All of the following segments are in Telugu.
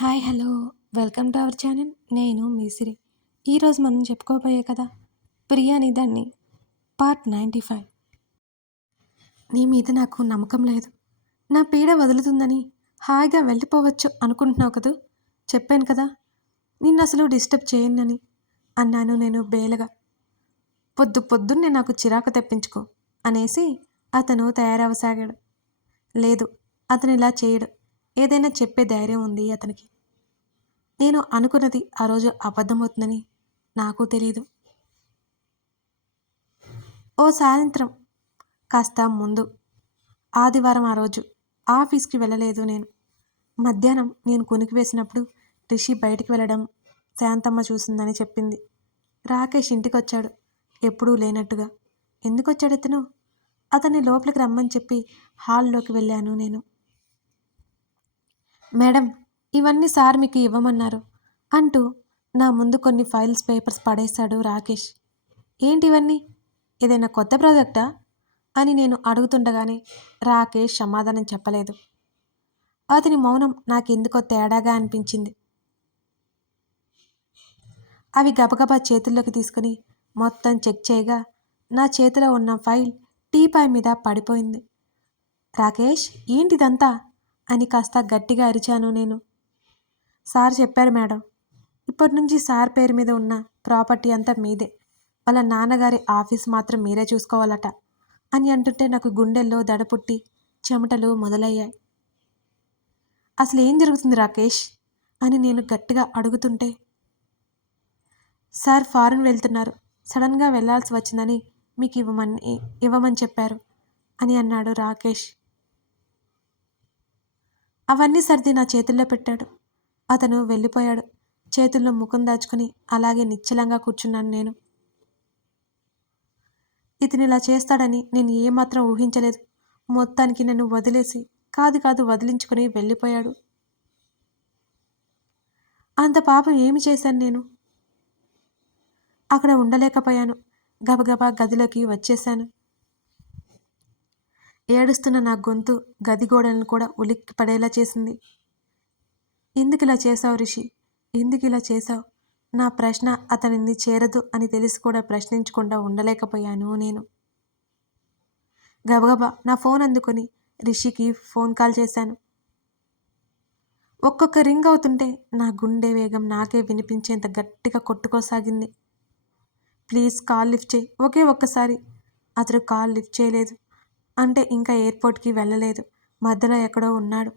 Hi hello. Welcome to our channel. నేను మీసిరి. ఈరోజు మనం చెప్పుకోబోయే కదా ప్రియాని దాన్ని పార్ట్ నైంటీ ఫైవ్. నీ మీద నాకు నమ్మకం లేదు. నా పీడ వదులుతుందని హాయిగా వెళ్ళిపోవచ్చు అనుకుంటున్నావు కదూ? చెప్పాను కదా నిన్ను అసలు డిస్టర్బ్ చేయనని అన్నాను నేను బేలగా. పొద్దు పొద్దున్నే నాకు చిరాకు తెప్పించుకో అనేసి అతను తయారవసాగాడు. లేదు అతను ఇలా చేయడు. ఏదైనా చెప్పే ధైర్యం ఉంది అతనికి. నేను అనుకున్నది ఆ రోజు అబద్ధమవుతుందని నాకు తెలియదు ఓ సాయంత్రం కాస్త ముందు ఆదివారం ఆ రోజు ఆఫీస్కి వెళ్ళలేదు నేను. మధ్యాహ్నం నేను కొనికి వేసినప్పుడు రిషి బయటికి వెళ్ళడం శాంతమ్మ చూసిందని చెప్పింది. రాకేష్ ఇంటికి వచ్చాడు ఎప్పుడూ లేనట్టుగా. ఎందుకు వచ్చాడు ఇతను? అతన్ని లోపలికి రమ్మని చెప్పి హాల్లోకి వెళ్ళాను నేను. మేడం ఇవన్నీ సార్ మీకు ఇవ్వమన్నారు అంటూ నా ముందు కొన్ని ఫైల్స్ పేపర్స్ పడేశాడు రాకేష్. ఏంటివన్నీ ఏదైనా కొత్త ప్రాజెక్టా? అని నేను అడుగుతుండగానే రాకేష్ సమాధానం చెప్పలేదు. అతని మౌనం నాకెందుకో తేడాగా అనిపించింది. అవి గబగబా చేతుల్లోకి తీసుకుని మొత్తం చెక్ చేయగా నా చేతిలో ఉన్న ఫైల్ టీపాయ్ మీద పడిపోయింది. రాకేష్ ఏంటిదంతా? అని కాస్త గట్టిగా అరిచాను నేను. సార్ చెప్పారు మేడం. ఇప్పటి నుంచి సార్ పేరు మీద ఉన్న ప్రాపర్టీ అంతా మీదే. వాళ్ళ నాన్నగారి ఆఫీస్ మాత్రం మీరే చూసుకోవాలట అని అంటుంటే నాకు గుండెల్లో దడపుట్టి చెమటలు మొదలయ్యాయి. అసలు ఏం జరుగుతుంది రాకేష్? అని నేను గట్టిగా అడుగుతుంటే సార్ ఫారెన్ వెళ్తున్నారు. సడన్గా వెళ్ళాల్సి వచ్చిందని మీకు ఇవ్వమని ఇవ్వమని చెప్పారు అని అన్నాడు రాకేష్. అవన్నీ సర్ది నా చేతుల్లో పెట్టాడు. అతను వెళ్ళిపోయాడు. చేతుల్లో ముఖం దాచుకుని అలాగే నిశ్చలంగా కూర్చున్నాను నేను. ఇతను ఇలా చేస్తాడని నేను ఏమాత్రం ఊహించలేదు. మొత్తానికి నన్ను వదిలేసి కాదు కాదు వదిలించుకుని వెళ్ళిపోయాడు. అంత పాపం ఏమి చేశాను నేను? అక్కడ ఉండలేకపోయాను. గబగబా గదిలోకి వచ్చేశాను. ఏడుస్తున్న నా గొంతు గది గోడలను కూడా ఉలిక్కి పడేలా చేసింది. ఎందుకు ఇలా చేశావు రిషి? ఎందుకు ఇలా చేశావు? నా ప్రశ్న అతనిని చేరదు అని తెలిసి కూడా ప్రశ్నించకుండా ఉండలేకపోయాను నేను. గబగబా నా ఫోన్ అందుకొని రిషికి ఫోన్ కాల్ చేశాను. ఒక్కొక్క రింగ్ అవుతుంటే నా గుండె వేగం నాకే వినిపించేంత గట్టిగా కొట్టుకోసాగింది. ప్లీజ్ కాల్ లిఫ్ట్ చేయి. ఒకే ఒక్కసారి. అతడు కాల్ లిఫ్ట్ చేయలేదు. అంటే ఇంకా ఎయిర్పోర్ట్కి వెళ్ళలేదు. మధ్యలో ఎక్కడో ఉన్నాడు.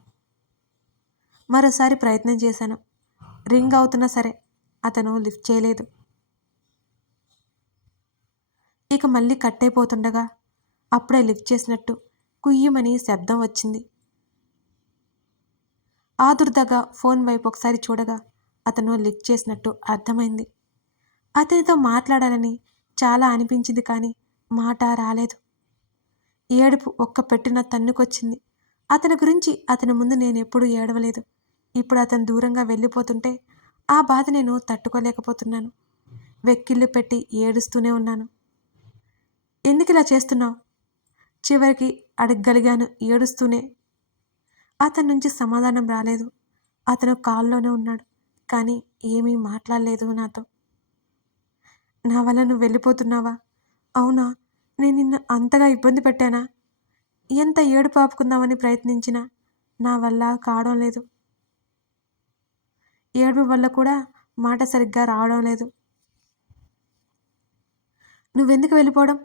మరోసారి ప్రయత్నం చేశాను. రింగ్ అవుతున్నా సరే అతను లిఫ్ట్ చేయలేదు. ఇక మళ్ళీ కట్ అయిపోతుండగా అప్పుడే లిఫ్ట్ చేసినట్టు కుయ్యమని శబ్దం వచ్చింది. ఆదుర్దగా ఫోన్ వైపు ఒకసారి చూడగా అతను లిఫ్ట్ చేసినట్టు అర్థమైంది. అతనితో మాట్లాడాలని చాలా అనిపించింది కానీ మాట రాలేదు. ఏడుపు ఒక్క పెట్టిన తన్నుకొచ్చింది. అతని గురించి అతని ముందు నేను ఎప్పుడూ ఏడవలేదు. ఇప్పుడు అతను దూరంగా వెళ్ళిపోతుంటే ఆ బాధ నేను తట్టుకోలేకపోతున్నాను. వెక్కిళ్ళు పెట్టి ఏడుస్తూనే ఉన్నాను. ఎందుకు ఇలా చేస్తున్నావు? చివరికి అడగగలిగాను ఏడుస్తూనే. అతని నుంచి సమాధానం రాలేదు. అతను కాల్లోనే ఉన్నాడు కానీ ఏమీ మాట్లాడలేదు నాతో. నా వల్ల నువ్వు వెళ్ళిపోతున్నావా? అవునా? నేను నిన్ను అంతగా ఇబ్బంది పెట్టానా? ఎంత ఏడు పాపుకుందామని ప్రయత్నించినా నా వల్ల కావడం లేదు. ఏడుపు వల్ల కూడా మాట సరిగ్గా రావడం లేదు. నువ్వెందుకు వెళ్ళిపోవడం?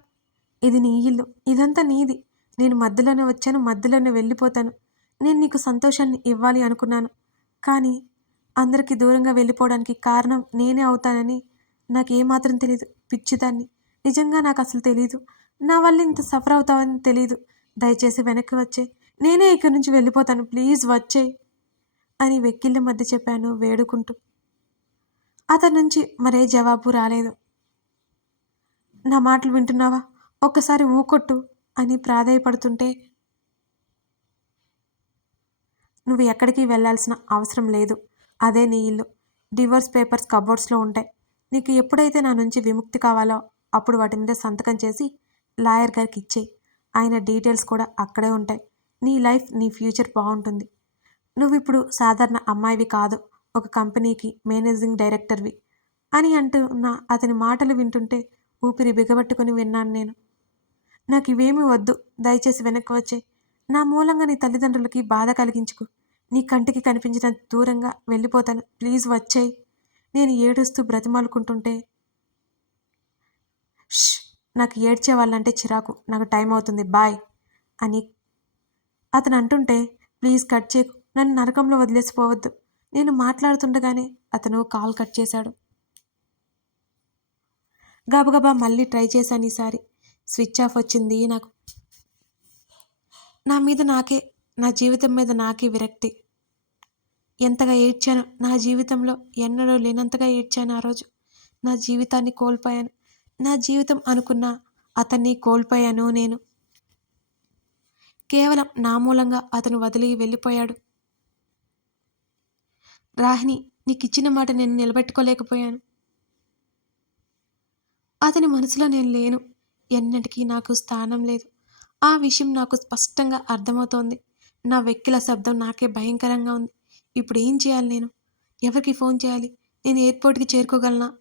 ఇది నీ ఇల్లు. ఇదంతా నీది. నేను మధ్యలోనే వచ్చాను. మధ్యలోనే వెళ్ళిపోతాను. నేను నీకు సంతోషాన్ని ఇవ్వాలి అనుకున్నాను. కానీ అందరికీ దూరంగా వెళ్ళిపోవడానికి కారణం నేనే అవుతానని నాకు ఏమాత్రం తెలియదు పిచ్చిదాన్ని. నిజంగా నాకు అసలు తెలియదు నా వల్ల ఇంత సఫర్ అవుతావని తెలియదు దయచేసి వెనక్కి వచ్చే నేనే ఇక్కడి నుంచి వెళ్ళిపోతాను. ప్లీజ్ వచ్చే అని వెక్కిళ్ళ మధ్య చెప్పాను వేడుకుంటూ. అతని నుంచి మరే జవాబు రాలేదు. నా మాటలు వింటున్నావా? ఒక్కసారి ఊకొట్టు అని ప్రాధాయపడుతుంటే నువ్వు ఎక్కడికి వెళ్ళాల్సిన అవసరం లేదు. అదే నీ ఇల్లు. డివోర్స్ పేపర్స్ కబోర్డ్స్లో ఉంటాయి. నీకు ఎప్పుడైతే నా నుంచి విముక్తి కావాలో అప్పుడు వాటి మీద సంతకం చేసి లాయర్ గారికి ఇచ్చేయి. ఆయన డీటెయిల్స్ కూడా అక్కడే ఉంటాయి. నీ లైఫ్ నీ ఫ్యూచర్ బాగుంటుంది. నువ్వు ఇప్పుడు సాధారణ అమ్మాయివి కాదు. ఒక కంపెనీకి మేనేజింగ్ డైరెక్టర్వి అని అంటూ నా అతని మాటలు వింటుంటే ఊపిరి బిగబట్టుకుని విన్నాను నేను. నాకు ఇవేమీ వద్దు. దయచేసి వెనక్కి వచ్చే. నా మూలంగా నీ తల్లిదండ్రులకి బాధ కలిగించుకు. నీ కంటికి కనిపించిన దూరంగా వెళ్ళిపోతాను. ప్లీజ్ వచ్చేయి. నేను ఏడుస్తూ బ్రతిమాలుకుంటుంటే. "ష్, నాకు ఏడ్చే వాళ్ళంటే చిరాకు. నాకు టైం అవుతుంది. బాయ్ అని అతను అంటుంటే ప్లీజ్ కట్ చేయకు నన్ను నరకంలో వదిలేసిపోవద్దు నేను మాట్లాడుతుండగానే అతను కాల్ కట్ చేశాడు. గబగబా మళ్ళీ ట్రై చేశాను ఈసారి. స్విచ్ ఆఫ్ వచ్చింది నాకు. నా మీద నాకే నా జీవితం మీద నాకే విరక్తి. ఎంతగా ఏడ్చాను నా జీవితంలో ఎన్నడూ లేనంతగా ఏడ్చాను ఆ రోజు. నా జీవితాన్ని కోల్పోయాను. నా జీవితం అనుకున్న అతన్ని కోల్పోయాను నేను. కేవలం నా మూలంగా అతను వదిలి వెళ్ళిపోయాడు. రాహిని నీకు ఇచ్చిన మాట నేను నిలబెట్టుకోలేకపోయాను. అతని మనసులో నేను లేను. ఎన్నటికీ నాకు స్థానం లేదు. ఆ విషయం నాకు స్పష్టంగా అర్థమవుతోంది. నా వెక్కిల శబ్దం నాకే భయంకరంగా ఉంది. ఇప్పుడు ఏం చేయాలి నేను? ఎవరికి ఫోన్ చేయాలి? నేను ఎయిర్పోర్ట్కి చేరుకోగలనా?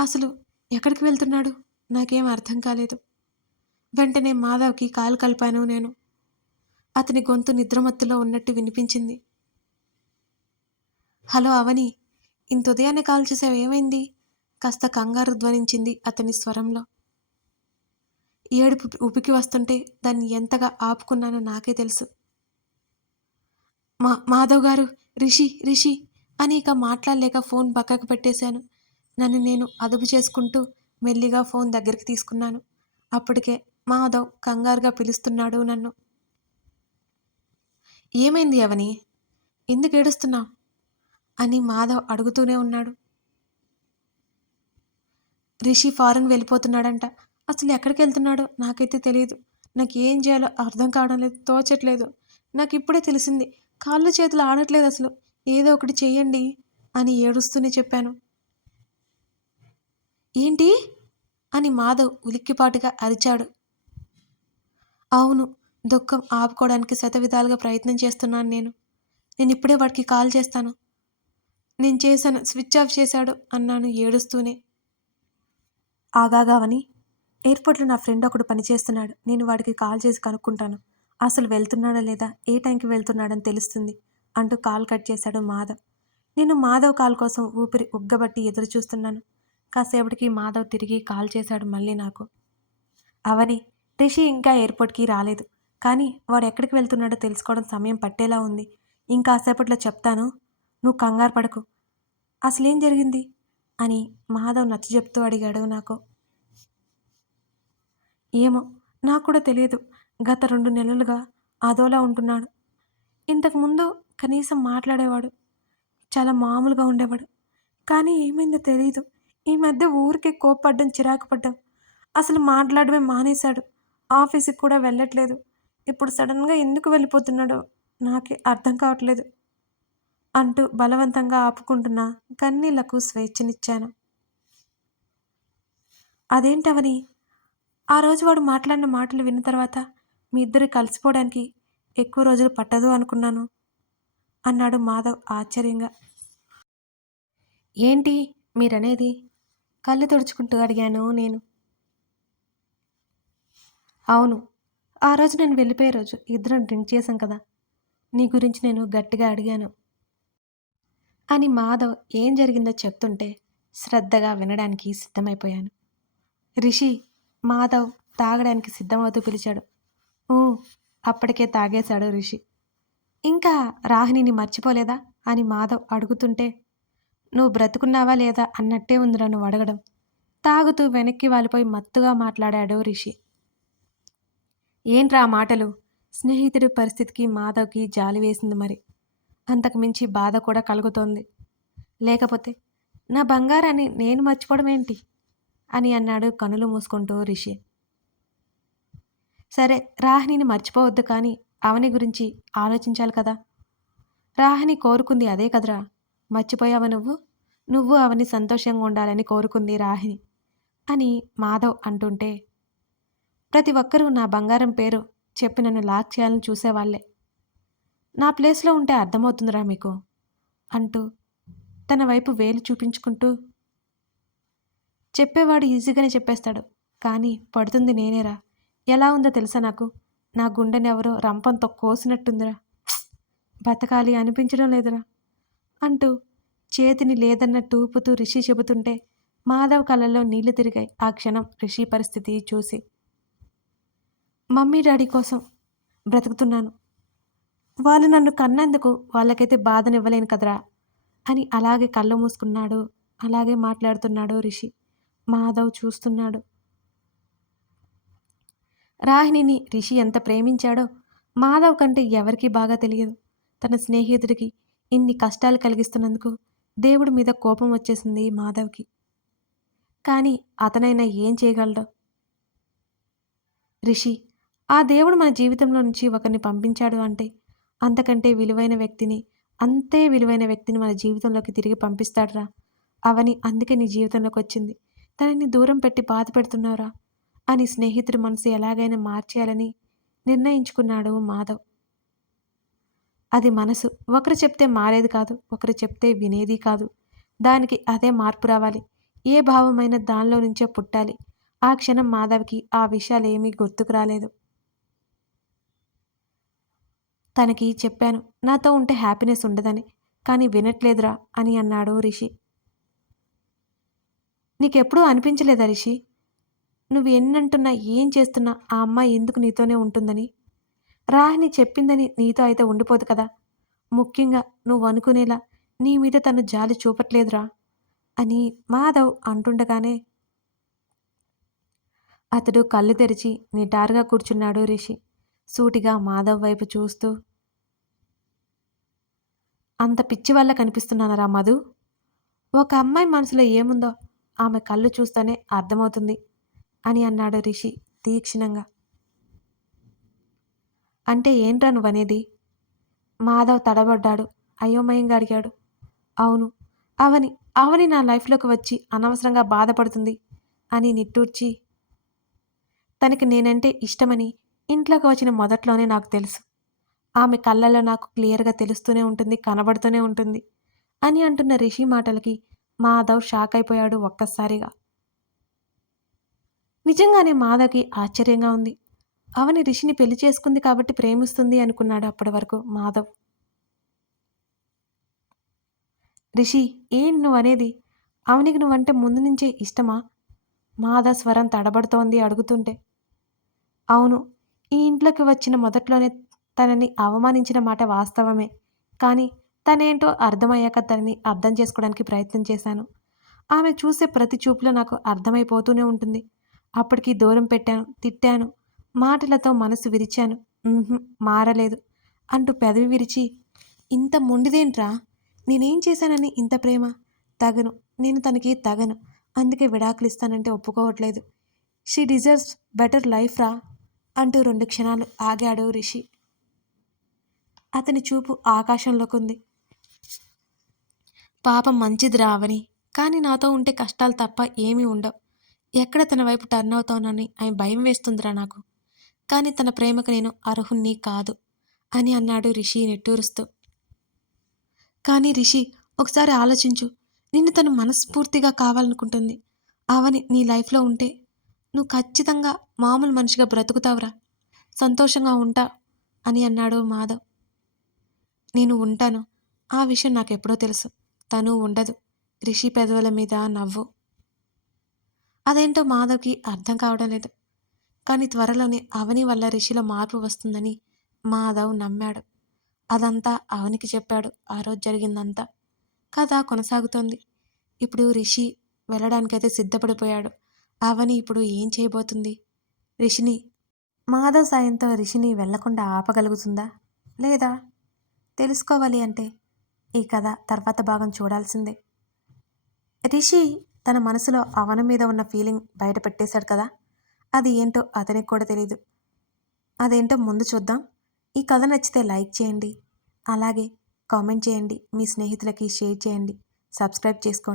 అసలు ఎక్కడికి వెళ్తున్నాడు? నాకేం అర్థం కాలేదు. వెంటనే మాధవ్కి కాలు కలిపాను నేను. అతని గొంతు నిద్రమత్తులో ఉన్నట్టు వినిపించింది. హలో అవని ఇంత ఉదయాన్నే కాల్ చేసావు ఏమైంది? కాస్త కంగారు ధ్వనించింది అతని స్వరంలో. ఏడుపు ఉపికి వస్తుంటే దాన్ని ఎంతగా ఆపుకున్నానో నాకే తెలుసు. మా మాధవ్ గారు రిషి రిషి అని ఇక మాట్లాడలేక ఫోన్ పక్కకు పెట్టేశాను. నన్ను నేను అదుపు చేసుకుంటూ మెల్లిగా ఫోన్ దగ్గరికి తీసుకున్నాను. అప్పటికే మాధవ్ కంగారుగా పిలుస్తున్నాడు నన్ను. ఏమైంది అవని? ఎందుకు ఏడుస్తున్నావు? అని మాధవ్ అడుగుతూనే ఉన్నాడు. రిషి ఫారెన్ వెళ్ళిపోతున్నాడంట. అసలు ఎక్కడికి వెళ్తున్నాడో నాకైతే తెలియదు నాకు ఏం చేయాలో అర్థం కావడం లేదు తోచట్లేదు. నాకు ఇప్పుడే తెలిసింది కాళ్ళు చేతులు ఆడట్లేదు అసలు. ఏదో ఒకటి చెయ్యండి అని ఏడుస్తూనే చెప్పాను. ఏంటి? అని మాధవ్ ఉలిక్కిపాటుగా అరిచాడు. అవును దుఃఖం ఆపుకోవడానికి శతవిధాలుగా ప్రయత్నం చేస్తున్నాను నేను. నేను ఇప్పుడే వాడికి కాల్ చేస్తాను. నేను చేశాను స్విచ్ ఆఫ్ చేశాడు అన్నాను ఏడుస్తూనే. ఆగాగావని ఎయిర్పోర్ట్లో నా ఫ్రెండ్ ఒకడు పనిచేస్తున్నాడు. నేను వాడికి కాల్ చేసి కనుక్కుంటాను. అసలు వెళ్తున్నాడా లేదా? ఏ టైంకి వెళ్తున్నాడని తెలుస్తుంది అంటూ కాల్ కట్ చేశాడు మాధవ్. నేను మాధవ్ కాల్ కోసం ఊపిరి ఉగ్గబట్టి ఎదురు చూస్తున్నాను కాసేపటికి మాధవ్ తిరిగి కాల్ చేశాడు మళ్ళీ నాకు. అవని రిషి ఇంకా ఎయిర్పోర్ట్కి రాలేదు. కానీ వాడు ఎక్కడికి వెళ్తున్నాడో తెలుసుకోవడం సమయం పట్టేలా ఉంది. ఇంకాసేపట్లో చెప్తాను. నువ్వు కంగారు పడకు. అసలేం జరిగింది? అని మాధవ్ నచ్చ చెప్తూ అడిగాడు నాకు. ఏమో నాకు కూడా తెలియదు. గత రెండు నెలలుగా అదోలా ఉంటున్నాడు. ఇంతకుముందు కనీసం మాట్లాడేవాడు. చాలా మామూలుగా ఉండేవాడు. కానీ ఏమైందో తెలియదు ఈ మధ్య ఊరికే కోప్పడ్డం చిరాకు పడ్డం అసలు మాట్లాడమే మానేశాడు. ఆఫీస్కి కూడా వెళ్ళట్లేదు. ఇప్పుడు సడన్గా ఎందుకు వెళ్ళిపోతున్నాడో నాకే అర్థం కావట్లేదు అంటూ బలవంతంగా ఆపుకుంటున్న కన్నీళ్ళకు స్వేచ్ఛనిచ్చాను. అదేంటవని? ఆ రోజు వాడు మాట్లాడిన మాటలు విన్న తర్వాత మీ ఇద్దరు కలిసిపోవడానికి ఎక్కువ రోజులు పట్టదు అనుకున్నాను అన్నాడు మాధవ్ ఆశ్చర్యంగా. ఏంటి? మీరనేది? కళ్ళు తుడుచుకుంటూ అడిగాను నేను. అవును ఆ రోజు నేను వెళ్ళిపోయే రోజు ఇద్దరం డ్రింక్ చేశాం కదా నీ గురించి నేను గట్టిగా అడిగాను. అని మాధవ్ ఏం జరిగిందో చెప్తుంటే శ్రద్ధగా వినడానికి సిద్ధమైపోయాను. రిషి మాధవ్ తాగడానికి సిద్ధమవుతూ పిలిచాడు. ఊ అప్పటికే తాగేశాడు రిషి. ఇంకా రాహిణిని మర్చిపోలేదా అని మాధవ్ అడుగుతుంటే నువ్వు బ్రతుకున్నావా లేదా అన్నట్టే ఉందిరా నువ్వు అడగడం. తాగుతూ వెనక్కి వాలిపోయి మత్తుగా మాట్లాడాడు రిషి. ఏంట్రా మాటలు? స్నేహితుడి పరిస్థితికి మాధవ్కి జాలి వేసింది మరి. అంతకు మించి బాధ కూడా కలుగుతోంది. లేకపోతే నా బంగారాన్ని నేను మర్చిపోవడం ఏంటి? అని అన్నాడు కనులు మూసుకుంటూ రిషి. సరే రాహిణిని మర్చిపోవద్దు కానీ అవని గురించి ఆలోచించాలి కదా. రాహిణి కోరుకుంది అదే కదరా. మర్చిపోయావా నువ్వు? నువ్వు అవని సంతోషంగా ఉండాలని కోరుకుంది రాహిణి. అని మాధవ్ అంటుంటే ప్రతి ఒక్కరూ నా బంగారం పేరు చెప్పి నన్ను లాక్ చేయాలని చూసేవాళ్ళే నా ప్లేస్లో ఉంటే అర్థమవుతుందిరా మీకు అంటూ తన వైపు వేలు చూపించుకుంటూ చెప్పేవాడు ఈజీగానే చెప్పేస్తాడు కానీ పడుతుంది నేనేరా. ఎలా ఉందో తెలుసా నాకు? నా గుండెనెవరో రంపంతో కోసినట్టుందిరా. బతకాలి అనిపించడం లేదురా. అంటూ చేతిని లేదన్నట్టు ఊపుతూ రిషి చెబుతుంటే మాధవ్ కళ్ళల్లో నీళ్ళు తిరిగాయి. ఆ క్షణం రిషి పరిస్థితి చూసి మమ్మీ డాడీ కోసం బ్రతుకుతున్నాను. వాళ్ళు నన్ను కన్నందుకు వాళ్ళకైతే బాధనివ్వలేను కదరా అని అలాగే కళ్ళు మూసుకున్నాడు. అలాగే మాట్లాడుతున్నాడు రిషి. మాధవ్ చూస్తున్నాడు. రాహిణిని రిషి ఎంత ప్రేమించాడో మాధవ్ కంటే ఎవరికీ బాగా తెలియదు. తన స్నేహితుడికి ఇన్ని కష్టాలు కలిగిస్తున్నందుకు దేవుడి మీద కోపం వచ్చేసింది మాధవ్కి. కానీ అతనైనా ఏం చేయగలడు? రిషి ఆ దేవుడు మన జీవితంలో నుంచి ఒకరిని పంపించాడు అంటే అంతకంటే విలువైన వ్యక్తిని అంతే విలువైన వ్యక్తిని మన జీవితంలోకి తిరిగి పంపిస్తాడురా. అవని అందుకే నీ జీవితంలోకి వచ్చింది. తనని దూరం పెట్టి బాధ పెడుతున్నావురా అని స్నేహితుడి మనసు ఎలాగైనా మార్చేయాలని నిర్ణయించుకున్నాడు మాధవ్. అది మనసు. ఒకరు చెప్తే మారేది కాదు ఒకరు చెప్తే వినేది కాదు. దానికి అదే మార్పు రావాలి. ఏ భావమైన దానిలో నుంచే పుట్టాలి. ఆ క్షణం మాధవ్కి ఆ విషయాలు ఏమీ గుర్తుకు రాలేదు. తనకి చెప్పాను నాతో ఉంటే హ్యాపీనెస్ ఉండదని కానీ వినట్లేదురా అని అన్నాడు రిషి. నీకెప్పుడూ అనిపించలేదా రిషి? నువ్వు ఎన్నంటున్నా ఏం చేస్తున్నా ఆ అమ్మాయి ఎందుకు నీతోనే ఉంటుందని? రాహిని చెప్పిందని నీతో అయితే ఉండిపోదు కదా. ముఖ్యంగా నువ్వు అనుకునేలా నీ మీద తను జాలి చూపట్లేదురా అని మాధవ్ అంటుండగానే అతడు కళ్ళు తెరిచి నిటారుగా కూర్చున్నాడు రిషి. సూటిగా మాధవ్ వైపు చూస్తూ అంత పిచ్చి వల్ల కనిపిస్తున్నానరా మధు? ఒక అమ్మాయి మనసులో ఏముందో ఆమె కళ్ళు చూస్తేనే అర్థమవుతుంది అని అన్నాడు రిషి తీక్షణంగా. అంటే ఏంట్రా నువ్వనేది? మాధవ్ తడబడ్డాడు. అయోమయంగా అడిగాడు. అవును అవని అవని నా లైఫ్లోకి వచ్చి అనవసరంగా బాధపడుతుంది అని నిట్టూర్చి తనకి నేనంటే ఇష్టమని ఇంట్లోకి వచ్చిన మొదట్లోనే నాకు తెలుసు. ఆమె కళ్ళల్లో నాకు క్లియర్గా తెలుస్తూనే ఉంటుంది కనబడుతూనే ఉంటుంది అని అంటున్న రిషి మాటలకి మాధవ్ షాక్ అయిపోయాడు ఒక్కసారిగా. నిజంగానే మాధవ్కి ఆశ్చర్యంగా ఉంది. అవని రిషిని పెళ్ళి చేసుకుంది కాబట్టి ప్రేమిస్తుంది అనుకున్నాడు అప్పటి వరకు మాధవ్. రిషి ఏం నువ్వనేది అవనికి నువ్వంటే ముందు నుంచే ఇష్టమా? మాధ స్వరం తడబడుతోంది అడుగుతుంటే. అవును ఈ ఇంట్లోకి వచ్చిన మొదట్లోనే తనని అవమానించిన మాట వాస్తవమే. కానీ తనేంటో అర్థమయ్యాక తనని అర్థం చేసుకోవడానికి ప్రయత్నం చేశాను. ఆమె చూసే ప్రతి చూపులో నాకు అర్థమైపోతూనే ఉంటుంది. అప్పటికి దూరం పెట్టాను తిట్టాను. మాటలతో మనసు విరిచాను. మారలేదు అంటూ పెదవి విరిచి ఇంత మొండిదేంట్రా? నేనేం చేశానని ఇంత ప్రేమ? తగను నేను తనకి తగను అందుకే విడాకులిస్తానంటే ఒప్పుకోవట్లేదు. షీ డిజర్వ్స్ బెటర్ లైఫ్ రా అంటూ రెండు క్షణాలు ఆగాడు రిషి. అతని చూపు ఆకాశంలోకి ఉంది పాపం మంచిది రావని కానీ నాతో ఉంటే కష్టాలు తప్ప ఏమీ ఉండవు. ఎక్కడ తన వైపు టర్న్ అవుతానని ఆయన భయం వేస్తుందిరా నాకు. కానీ తన ప్రేమకు నేను అర్హుణ్ణి కాదు అని అన్నాడు రిషి నిట్టూరుస్తూ. కానీ రిషి ఒకసారి ఆలోచించు. నిన్ను తను మనస్ఫూర్తిగా కావాలనుకుంటుంది. అవని నీ లైఫ్లో ఉంటే నువ్వు ఖచ్చితంగా మామూలు మనిషిగా బ్రతుకుతావురా. సంతోషంగా ఉంటా అని అన్నాడు మాధవ్. నేను ఉంటాను. ఆ విషయం నాకెప్పుడో తెలుసు. తను ఉండదు. రిషి పెదవుల మీద నవ్వు. అదేంటో మాధవ్కి అర్థం కావడం లేదు. కానీ త్వరలోనే అవని వల్ల రిషిలో మార్పు వస్తుందని మాధవ్ నమ్మాడు. అదంతా అవనికి చెప్పాడు. ఆ రోజు జరిగిందంతా కథ కొనసాగుతోంది. ఇప్పుడు రిషి వెళ్ళడానికైతే సిద్ధపడిపోయాడు. అవని ఇప్పుడు ఏం చేయబోతుంది? రిషిని మాధవ్ సాయంతో రిషిని వెళ్ళకుండా ఆపగలుగుతుందా? లేదా? తెలుసుకోవాలి అంటే ఈ కథ తర్వాత భాగం చూడాల్సిందే. రిషి తన మనసులో అవన మీద ఉన్న ఫీలింగ్ బయట పెట్టేశాడు కదా. అది ఏంటో అతనికి కూడా తెలియదు అదేంటో ముందు చూద్దాం. ఈ కథ నచ్చితే లైక్ చేయండి. అలాగే కామెంట్ చేయండి. మీ స్నేహితులకి షేర్ చేయండి. సబ్స్క్రైబ్ చేసుకోండి.